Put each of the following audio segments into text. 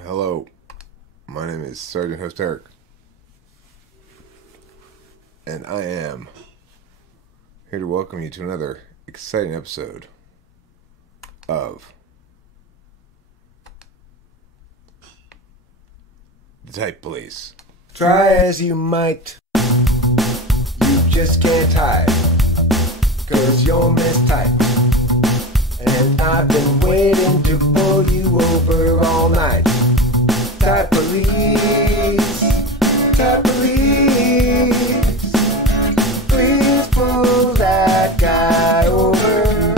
Hello, my name is Sergeant Host Eric, and I am here to welcome you to another exciting episode of The Type Police. Try as you might, you just can't hide, 'cause you're mistyped, and I've been waiting to pull you over all night. Type police, type police, please pull that guy over.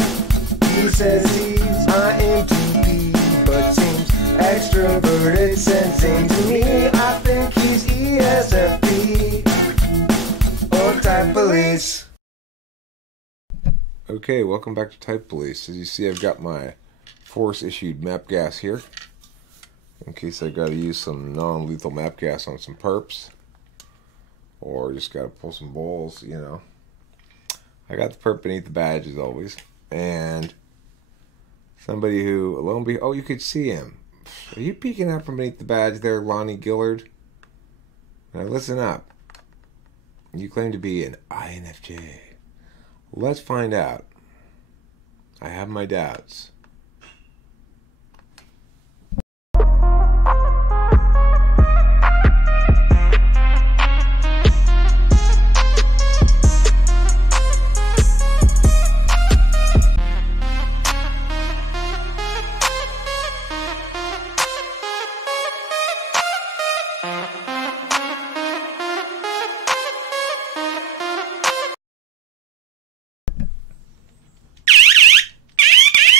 He says he's INFJ, but seems extroverted, sensing to me. I think he's ESFP, or type police. Okay, welcome back to Type Police. As you see, I've got my force-issued map gas here, in case I gotta use some non-lethal map gas on some perps, or just gotta pull some balls, you know. I got the perp beneath the badge as always, and somebody who, lo and behold, oh, you could see him. Are you peeking out from beneath the badge there, Lonnie Gillard? Now listen up. You claim to be an INFJ. Let's find out. I have my doubts.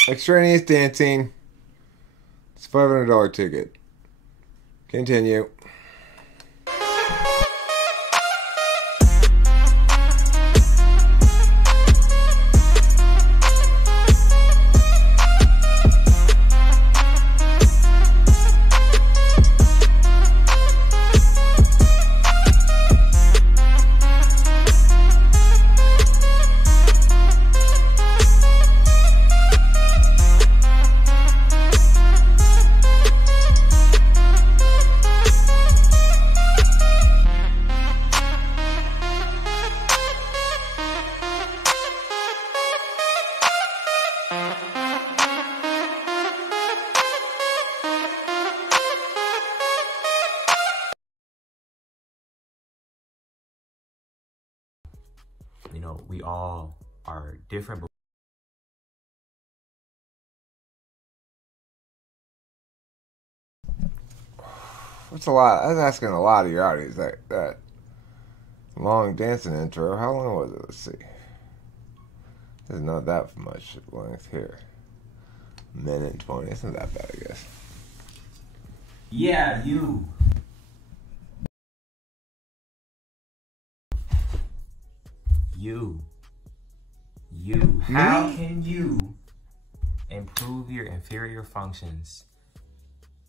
Extraneous dancing. It's a $500 ticket. Continue. You know, we all are different, but That's a lot. I was asking a lot of your audience. That long dancing intro. How long was it? Let's see. There's not that much length here. Minute and 20. It's not that bad, I guess. yeah, you. How can you improve your inferior functions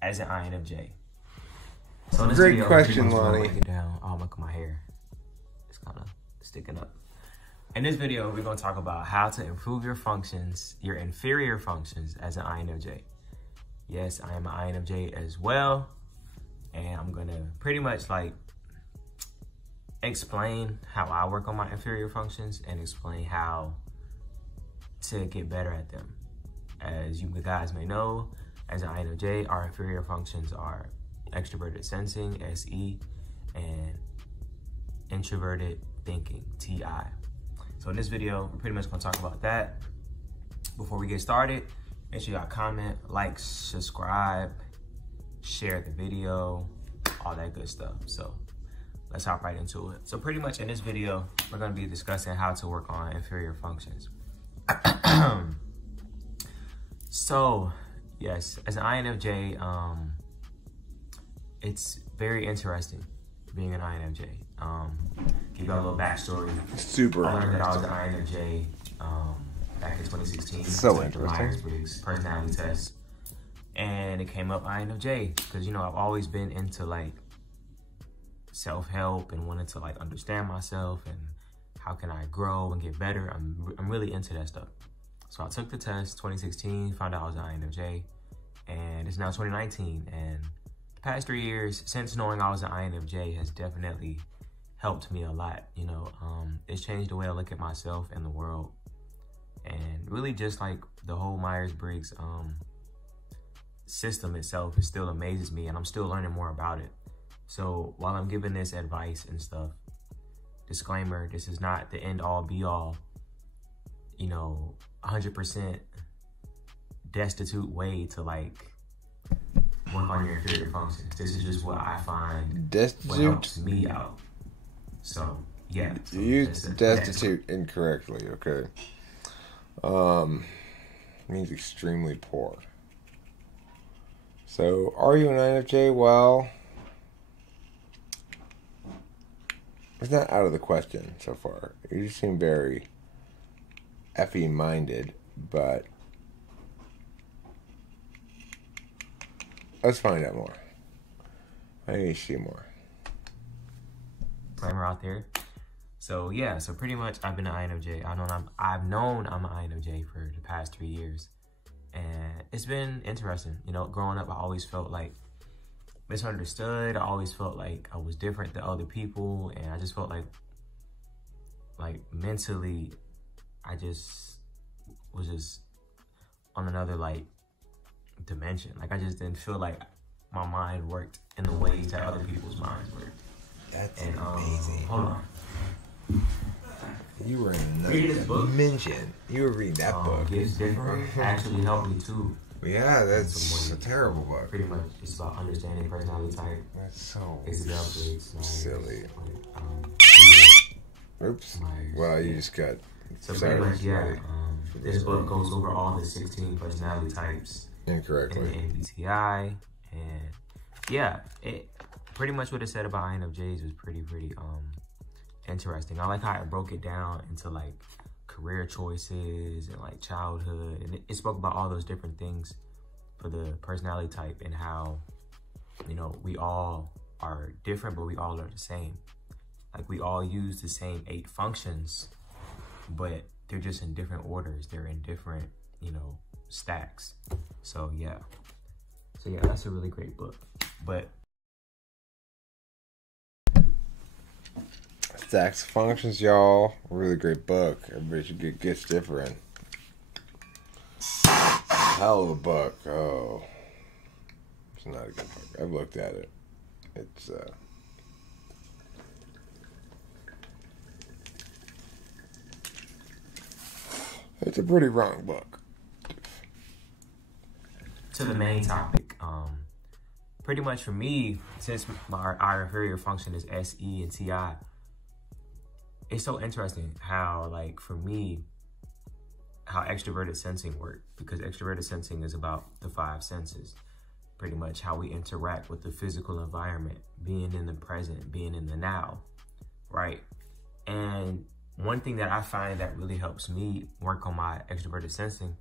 as an INFJ? So in this Great video, question, I'm gonna Lonnie. break it down. Oh, look at my hair. It's kind of sticking up. In this video, we're going to talk about how to improve your functions, your inferior functions as an INFJ. Yes, I am an INFJ as well. And I'm going to pretty much like explain how I work on my inferior functions and explain how to get better at them. As you guys may know, as an INFJ, our inferior functions are extroverted sensing, SE, and introverted thinking, TI. So in this video, we're pretty much gonna talk about that. Before we get started, make sure y'all comment, like, subscribe, share the video, all that good stuff. So let's hop right into it. So pretty much in this video, we're gonna be discussing how to work on inferior functions. So yes, as an INFJ, it's very interesting being an INFJ. Give y'all a little backstory. Super I learned that I was interesting. an INFJ back in 2016. So I took the interesting. Myers-Briggs personality test, and it came up INFJ because, you know, I've always been into like self-help and wanted to like understand myself and how can I grow and get better. I'm really into that stuff. So I took the test 2016, found out I was an INFJ, and it's now 2019. And the past 3 years, since knowing I was an INFJ, has definitely helped me a lot. You know, it's changed the way I look at myself and the world. And really just like the whole Myers-Briggs system itself, it still amazes me, and I'm still learning more about it. So while I'm giving this advice and stuff, disclaimer, this is not the end all be all, you know, 100% destitute way to like work on your inferior functions. This is just what I find what helps me out. So yeah. You used destitute incorrectly, okay. Means extremely poor. So, are you an INFJ? Well, it's not out of the question so far. You seem very effing minded, but let's find out more. I need to see more. Disclaimer out there. So yeah, so pretty much I've been an INFJ. I've known I'm an INFJ for the past 3 years. And it's been interesting. You know, growing up, I always felt like misunderstood. I always felt like I was different than other people. And I just felt like mentally, I just was just on another like dimension. Like I just didn't feel like my mind worked in the ways that other people's minds worked. That's amazing. Hold on. You were in another dimension. You were reading that book. It's different. Actually helped me too. Yeah, that's a terrible book. Pretty much, it's about understanding personality type. That's so silly. Oops. Well, you just got. So pretty much, yeah. This book goes over all the 16 personality types incorrectly in the MBTI, and yeah, it pretty much what it said about INFJs was pretty interesting. I like how it broke it down into like career choices and like childhood, and it spoke about all those different things for the personality type and how, you know, we all are different, but we all are the same. Like we all use the same 8 functions, but they're just in different orders. They're in different, you know, stacks. So yeah, that's a really great book. But Stacks of Functions, y'all. Really great book. Everybody should get Gets Different. Hell of a book. Oh. It's not a good book. I've looked at it. It's a pretty wrong book. To the main topic, pretty much for me, since our inferior function is SE and TI, it's so interesting how, like, for me, how extroverted sensing works, because extroverted sensing is about the 5 senses, pretty much how we interact with the physical environment, being in the present, being in the now, right? And one thing that I find that really helps me work on my extroverted sensing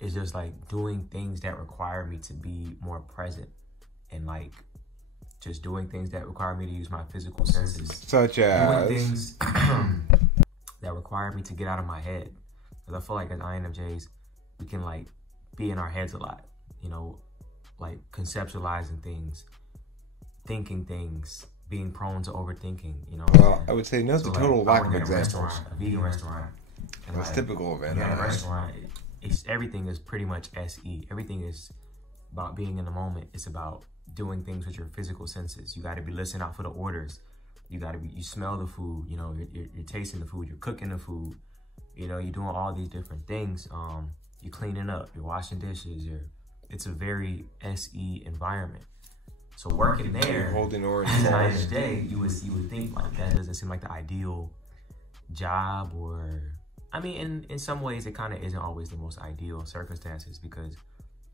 is just like doing things that require me to be more present, and like just doing things that require me to use my physical senses. Such as? Doing things that require me to get out of my head. Because I feel like as INFJs, we can like be in our heads a lot, you know, like conceptualizing things, thinking things, being prone to overthinking, you know. Well, I would say no, the total lack of examples. A vegan restaurant. And that's typical of it. A restaurant, everything is pretty much SE. Everything is about being in the moment. It's about doing things with your physical senses. You got to be listening out for the orders. You smell the food, you know, you're tasting the food, you're cooking the food, you know, you're doing all these different things. You're cleaning up, you're washing dishes, it's a very SE environment. So working there, holding orange as an INFJ, you would think like that doesn't seem like the ideal job, or, I mean, in some ways it kind of isn't always the most ideal circumstances, because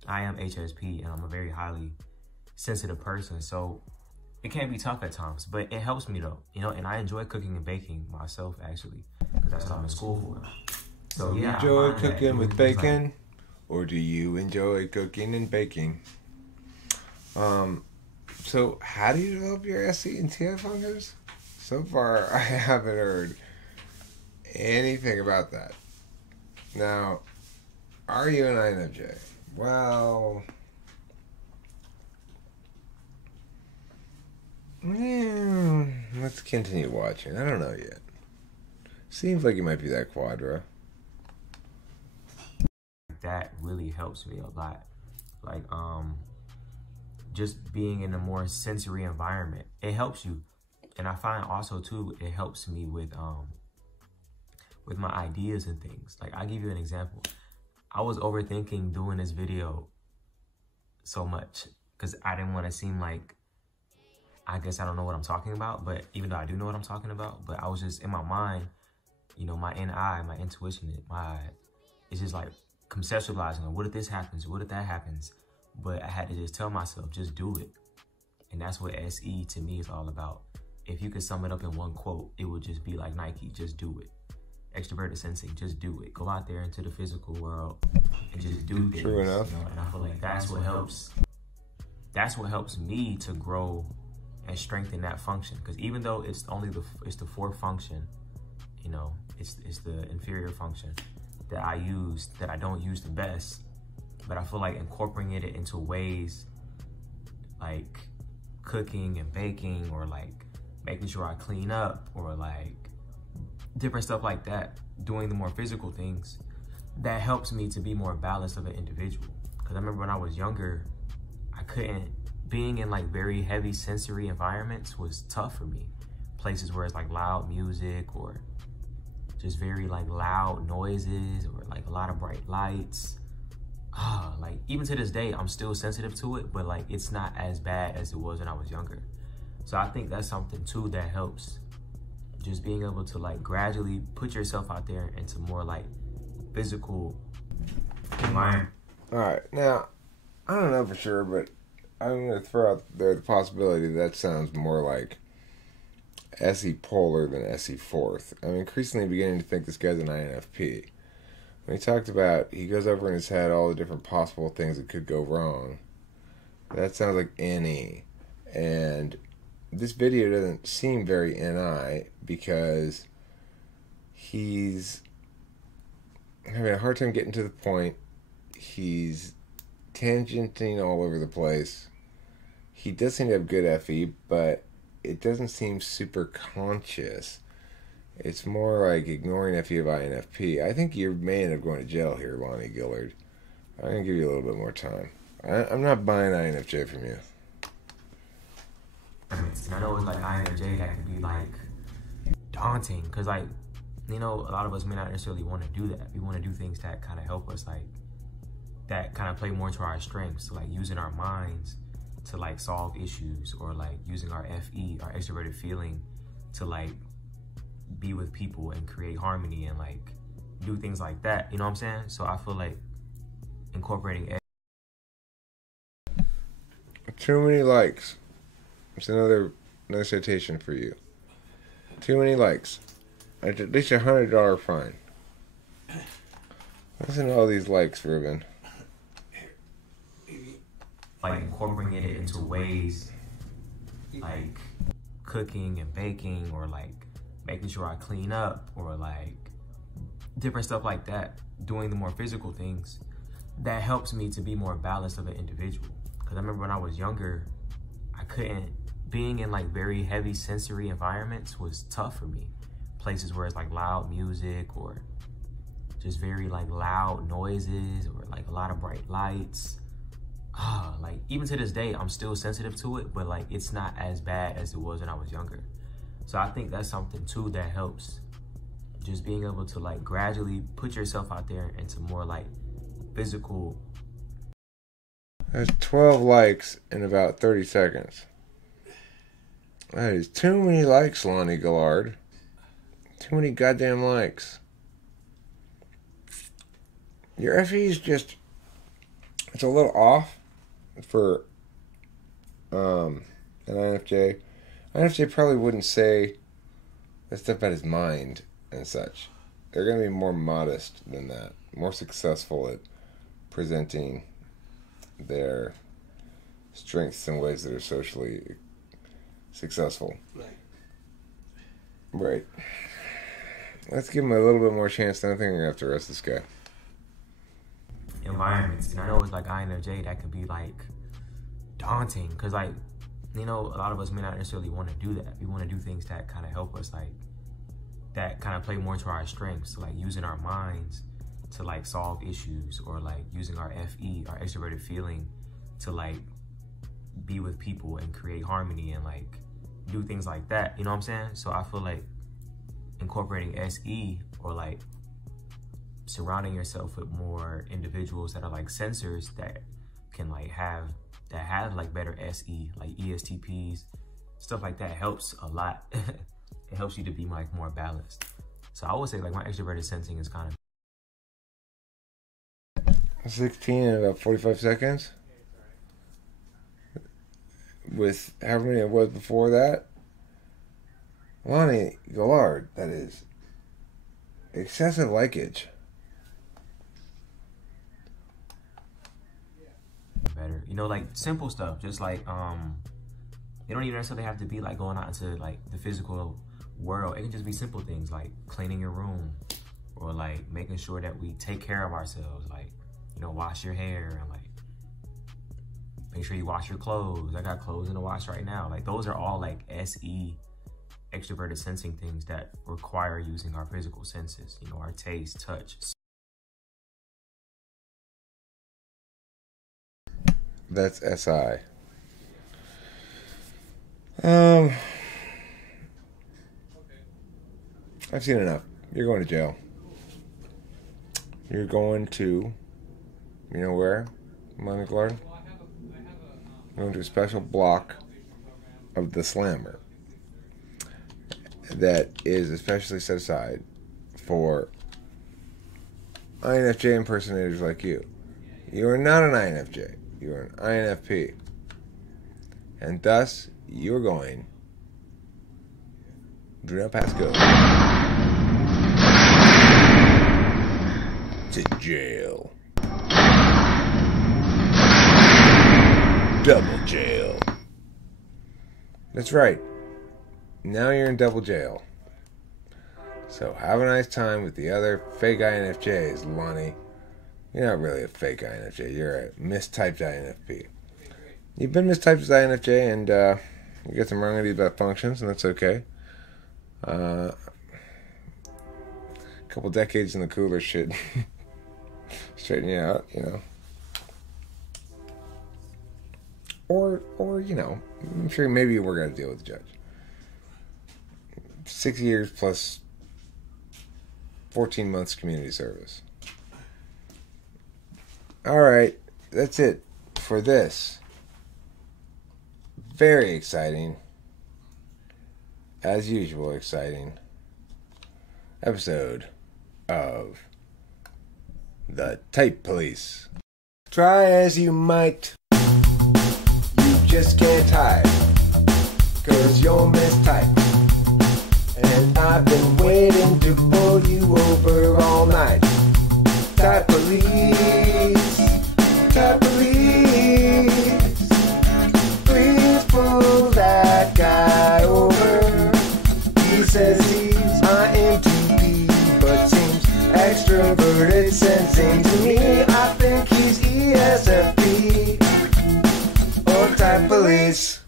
I am HSP and I'm a very highly sensitive person. So it can be tough at times, but it helps me though, you know, and I enjoy cooking and baking myself actually, because that's what I'm in school for. So yeah. You enjoy cooking with bacon, or do you enjoy cooking and baking? So how do you develop your SE and TI functions? So far, I haven't heard anything about that. Now, are you an INFJ? Well, Let's continue watching. I don't know yet. Seems like it might be that quadra. That really helps me a lot. Like, just being in a more sensory environment, it helps you. And I find also too, it helps me with my ideas and things. Like, I'll give you an example. I was overthinking doing this video so much because I didn't want to seem like, I guess I don't know what I'm talking about, but even though I do know what I'm talking about, but I was just in my mind, you know, my NI, my intuition, it's just like conceptualizing, like, what if this happens? What if that happens? But I had to just tell myself, just do it. And that's what SE to me is all about. If you could sum it up in one quote, it would just be like Nike, just do it. Extroverted sensing, just do it. Go out there into the physical world and just do things. True enough. You know? And I feel like that's what helps me to grow and strengthen that function. Because even though it's the fourth function, you know, it's the inferior function that I don't use the best, but I feel like incorporating it into ways like cooking and baking, or like making sure I clean up, or like different stuff like that, doing the more physical things, that helps me to be more balanced of an individual. Because I remember when I was younger, being in like very heavy sensory environments was tough for me. Places where it's like loud music, or just very like loud noises, or like a lot of bright lights. Like even to this day, I'm still sensitive to it, but like it's not as bad as it was when I was younger. So I think that's something too that helps. Just being able to like gradually put yourself out there into more like physical environment. All right, now I don't know for sure, but I'm gonna throw out there the possibility that sounds more like SE polar than SE fourth. I'm increasingly beginning to think this guy's an INFP. When he talked about, he goes over in his head all the different possible things that could go wrong. That sounds like NE. And this video doesn't seem very NI because he's having a hard time getting to the point. He's tangenting all over the place. He does seem to have good FE, but it doesn't seem super conscious. It's more like ignoring FE of INFP. I think you may end up going to jail here, Lonnie Gillard. I'm going to give you a little bit more time. I'm not buying INFJ from you. And I know it's like INFJ that can be like daunting, because like, you know, a lot of us may not necessarily want to do that. We want to do things that kind of help us, like, that kind of play more to our strengths, so like using our minds to like solve issues, or like using our FE, our extroverted feeling, to like be with people and create harmony and like do things like that. You know what I'm saying? So I feel like incorporating too many likes. It's another citation for you. Too many likes. At least $100 fine. Listen to all these likes, Ruben. like incorporating it into ways like cooking and baking, or like making sure I clean up, or like different stuff like that, doing the more physical things, that helps me to be more balanced of an individual. Because I remember when I was younger, being in like very heavy sensory environments was tough for me. Places where it's like loud music, or just very like loud noises, or like a lot of bright lights. Like even to this day, I'm still sensitive to it, but like it's not as bad as it was when I was younger. So I think that's something too that helps. Just being able to like gradually put yourself out there into more like physical. That's 12 likes in about 30 seconds. That is too many likes, Lonnie Gillard. Too many goddamn likes. Your FE is just, it's a little off for an INFJ. INFJ probably wouldn't say that stuff about his mind and such. They're going to be more modest than that. More successful at presenting their strengths in ways that are socially successful. Right. Let's give him a little bit more chance. Then I think I'm going to have to arrest this guy. Environments. And I know it's like INFJ that could be like daunting, because like, you know, a lot of us may not necessarily want to do that. We want to do things that kind of help us, like, that kind of play more to our strengths, like using our minds to like solve issues, or like using our FE, our extroverted feeling, to like be with people and create harmony and like do things like that. You know what I'm saying? So I feel like incorporating SE, or like surrounding yourself with more individuals that are like sensors that can like have like better SE, like ESTPs, stuff like that, helps a lot. It helps you to be like more balanced. So I would say like my extroverted sensing is kind of 16 in about 45 seconds. With however many it was before that. Lonnie, Gillard, that is. Excessive likage. Better. You know, like simple stuff. Just like, it don't even necessarily have to be like going out into like the physical world. It can just be simple things like cleaning your room, or like making sure that we take care of ourselves. Like, you know, wash your hair, and like make sure you wash your clothes. I got clothes in the wash right now. Like those are all like SE, extroverted sensing things that require using our physical senses, you know, our taste, touch. That's SI. I've seen enough. You're going to jail. You're going to, you know where, Lonnie Gillard? You're going to a special block of the Slammer that is especially set aside for INFJ impersonators like you. You are not an INFJ. You are an INFP. And thus, you're going do not pass go to jail. Double jail. That's right. Now you're in double jail. So have a nice time with the other fake INFJs, Lonnie. You're not really a fake INFJ. You're a mistyped INFP. You've been mistyped as INFJ, and you get some wrong ideas about functions, and that's okay. A couple decades in the cooler should straighten you out, you know. Or you know, I'm sure maybe we're going to deal with the judge. 6 years plus 14 months community service. Alright, that's it for this very exciting, as usual exciting, episode of The Type Police. Try as you might, you just can't hide, 'cause you're mistyped. And I've been waiting to pull you over all night. Type police, type police. Please pull that guy over. He says he's INTP, but seems extroverted sensing to me. I think he's ESFP or type police.